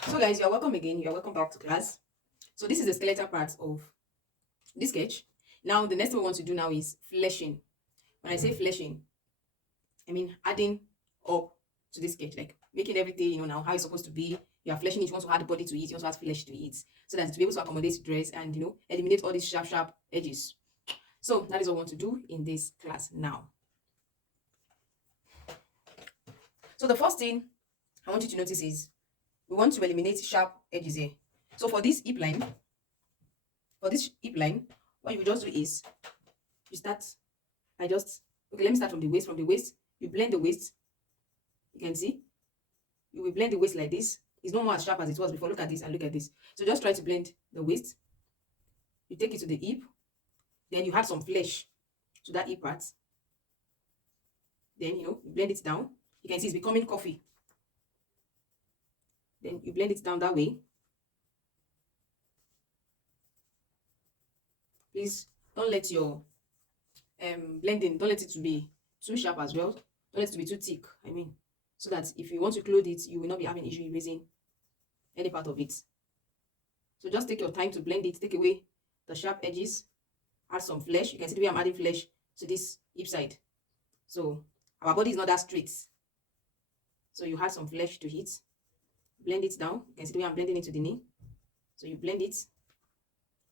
So guys, you are welcome again. You are welcome back to class. So this is the skeletal part of this sketch. Now the next thing we want to do now is fleshing. When I say fleshing, I mean adding up to this sketch, like making everything, now how it's supposed to be. You are fleshing it, you want to add body to it, you want to add flesh to it. So that to be able to accommodate dress and eliminate all these sharp edges. So that is what we want to do in this class now. So the first thing I want you to notice is we want to eliminate sharp edges here. So for this hip line, what you just do is you start I just okay, let me start from the waist. From the waist, you blend the waist. You can see you will blend the waist like this. It's no more as sharp as it was before. Look at this and look at this. So just try to blend the waist. You take it to the hip, then you add some flesh to that hip part. Then you blend it down. You can see it's becoming coffee. Then you blend it down that way. Please don't let your blending, don't let it to be too sharp as well. Don't let it to be too thick. I mean, so that if you want to clothe it, you will not be having issue erasing any part of it. So just take your time to blend it. Take away the sharp edges. Add some flesh. You can see the way I'm adding flesh to this hip side. So our body is not that straight. So you add some flesh to it. Blend it down. You can see the way I'm blending it to the knee. So you blend it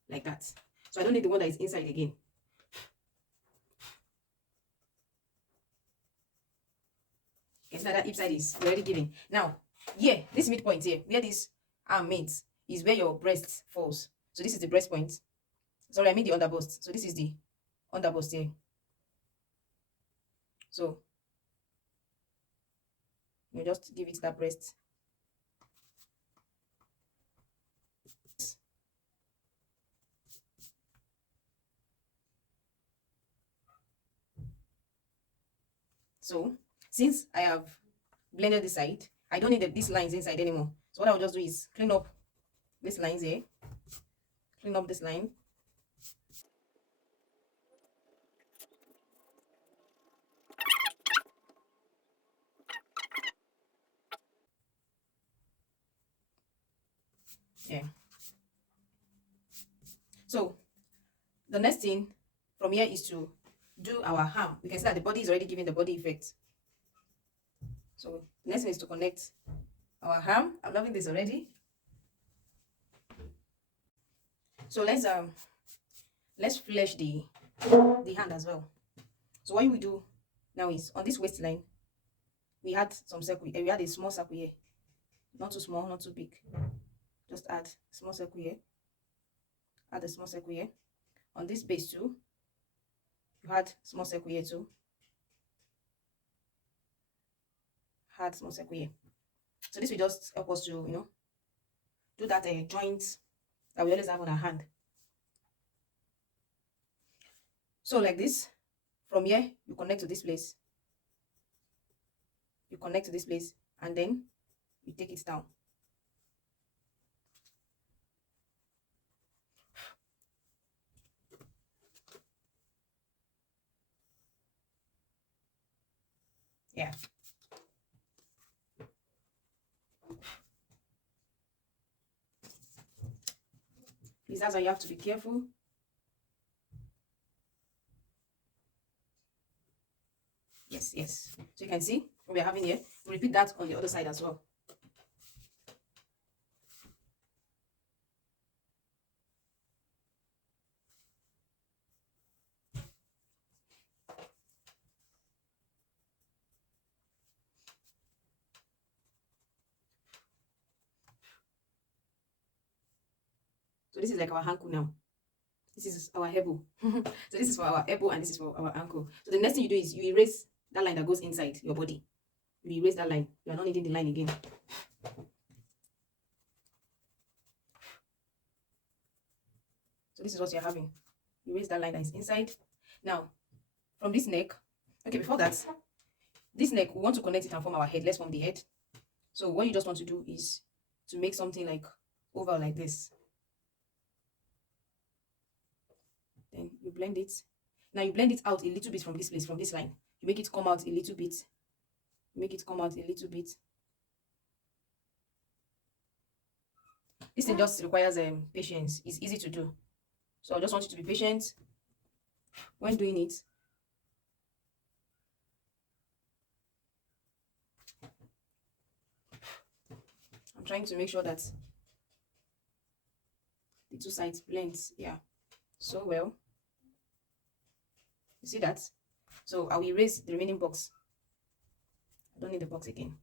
like that. So I don't need the one that is inside again. You can see that hip side is already given. Now, here, this midpoint here, where this arm meets, is where your breast falls. So this is the breast point. Sorry, I mean the underbust. So this is the underbust here. So you just give it that breast. So since I have blended this side, I don't need these lines inside anymore. So what I will just do is clean up these lines here. Clean up this line. Yeah. So the next thing from here is to do our arm. We can see that the body is already giving the body effect. So the next thing is to connect our arm. I'm loving this already. So let's flesh the hand as well. So what we do now is on this waistline, we had some circle. We had a small circle here, not too small, not too big. Just add small circle here. Add a small circle here. On this base too, you had small circle here too. Add small circle here. So this will just help us to do that joint that we always have on our hand. So like this, from here you connect to this place. You connect to this place and then you take it down. Yeah. Please, that's why you have to be careful. Yes. So you can see what we're having here. We'll repeat that on the other side as well. So this is like our ankle now. This is our elbow. So this is for our elbow and this is for our ankle. So the next thing you do is you erase that line that goes inside your body. You erase that line. You are not needing the line again. So this is what you're having. Erase that line that is inside. Now, from this neck, okay, before that, this neck, we want to connect it and form our head. Let's form the head. So what you just want to do is to make something like oval like this. Then you blend it. Now you blend it out a little bit from this place, from this line. You make it come out a little bit. Make it come out a little bit. This thing just requires patience. It's easy to do. So I just want you to be patient when doing it. I'm trying to make sure that the two sides blends, yeah, so well. You see that? So I will erase the remaining box. I don't need the box again.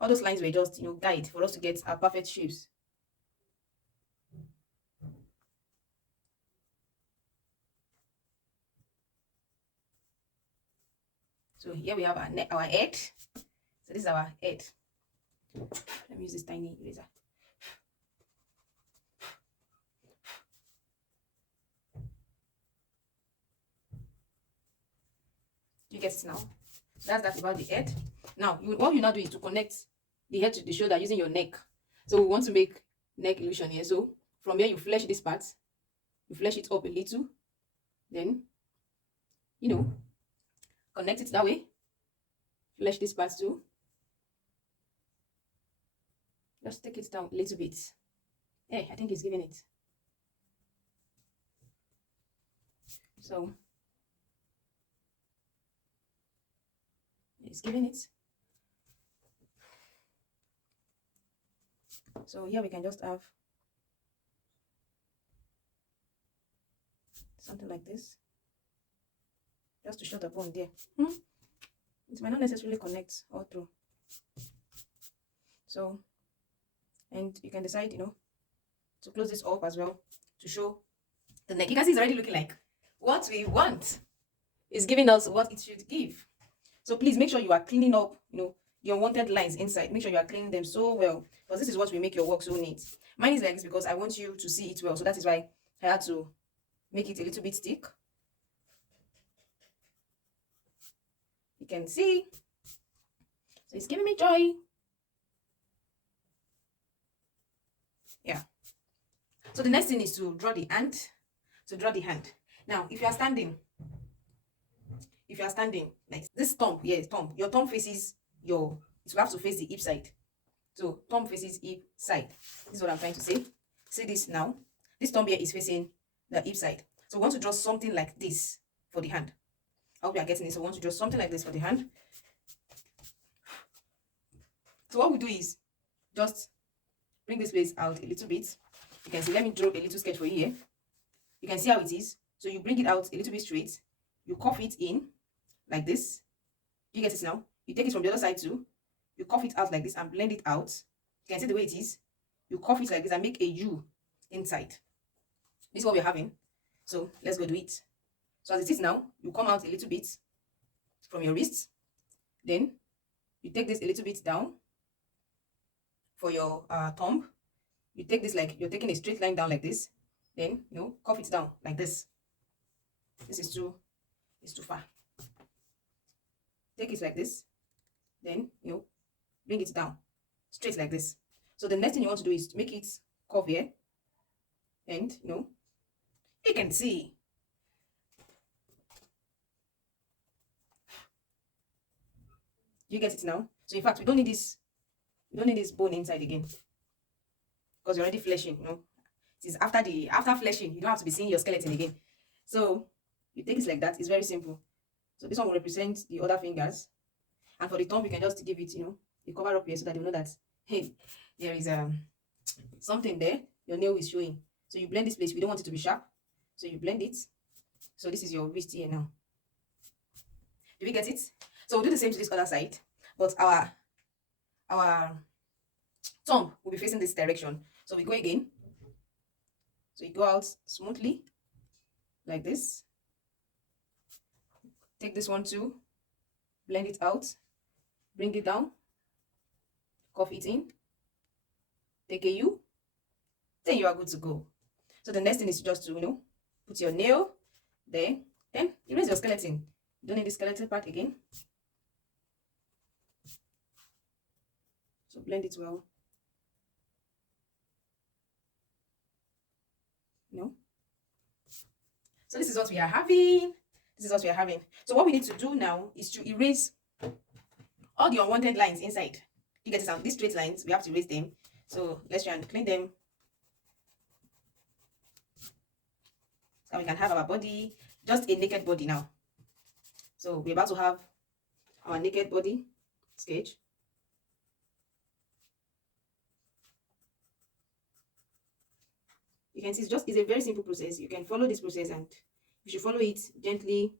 All those lines were just, guide for us to get our perfect shapes. So here we have our head. So this is our head. Let me use this tiny eraser. You get it now? That's that about the head. Now, what you now do is to connect the head to the shoulder using your neck. So we want to make neck illusion here. So from here, you flesh this part. You flesh it up a little. Then, connect it that way. Flesh this part too. Just take it down a little bit. Hey, I think it's giving it. So it's giving it. So here we can just have something like this, just to show the bone there. It might not necessarily connect all through. So, and you can decide, to close this up as well to show the neck. You can see it's already looking like what we want. It's giving us what it should give. So please make sure you are cleaning up, your unwanted lines inside. Make sure you are cleaning them so well, because this is what will make your work so neat. Mine is like this because I want you to see it well. So that is why I had to make it a little bit thick. You can see. So it's giving me joy. Yeah. So the next thing is to draw the hand. Now, if you are standing like this thumb, your thumb faces it will have to face the hip side. So thumb faces hip side. This is what I'm trying to say. See this now. This thumb here is facing the hip side. So we want to draw something like this for the hand. I hope you are getting this. So we want to draw something like this for the hand. So what we do is just bring this place out a little bit. You can see, let me draw a little sketch for you here. You can see how it is. So you bring it out a little bit straight. You cuff it in like this. You get it now? You take it from the other side too. You cuff it out like this and blend it out. You can see the way it is. You cuff it like this and make a U inside. This is what we're having. So let's go do it. So as it is now, you come out a little bit from your wrist. Then you take this a little bit down for your thumb. You take this like you're taking a straight line down like this. Then, cuff it down like this. This is too far. Take it like this. Then, bring it down straight like this. So the next thing you want to do is to make it curve here. And, you can see. You get it now? So in fact, we don't need this bone inside again, because you're already fleshing, It is after fleshing, you don't have to be seeing your skeleton again. So you take it like that. It's very simple. So this one will represent the other fingers, and for the thumb, you can just give it, a cover up here so that they know that, hey, there is something there. Your nail is showing. So you blend this place. We don't want it to be sharp, so you blend it. So this is your wrist here now. Do we get it? So we'll do the same to this other side, but our thumb will be facing this direction. So we go again. So you go out smoothly like this. Take this one too, blend it out, bring it down, cuff it in, take a U, then you are good to go. So the next thing is just to, put your nail there, then erase your skeleton. You don't need the skeleton part again. So blend it well. So this is what we are having. So what we need to do now is to erase all the unwanted lines inside. You get it? These straight lines, we have to erase them. So let's try and clean them and we can have our body, just a naked body now. So we're about to have our naked body sketch. You can see it's a very simple process. You can follow this process, and if you follow it gently,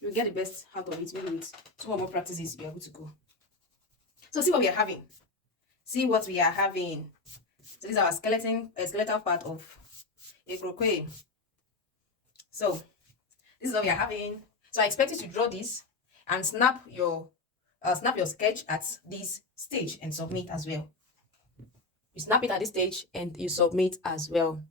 you'll get the best out of it. Maybe with 2 or more practices, you're able to go. So see what we are having. See what we are having. So this is our skeletal part of a croquet. So this is what we are having. So I expect you to draw this and snap your sketch at this stage and submit as well. You snap it at this stage and you submit as well.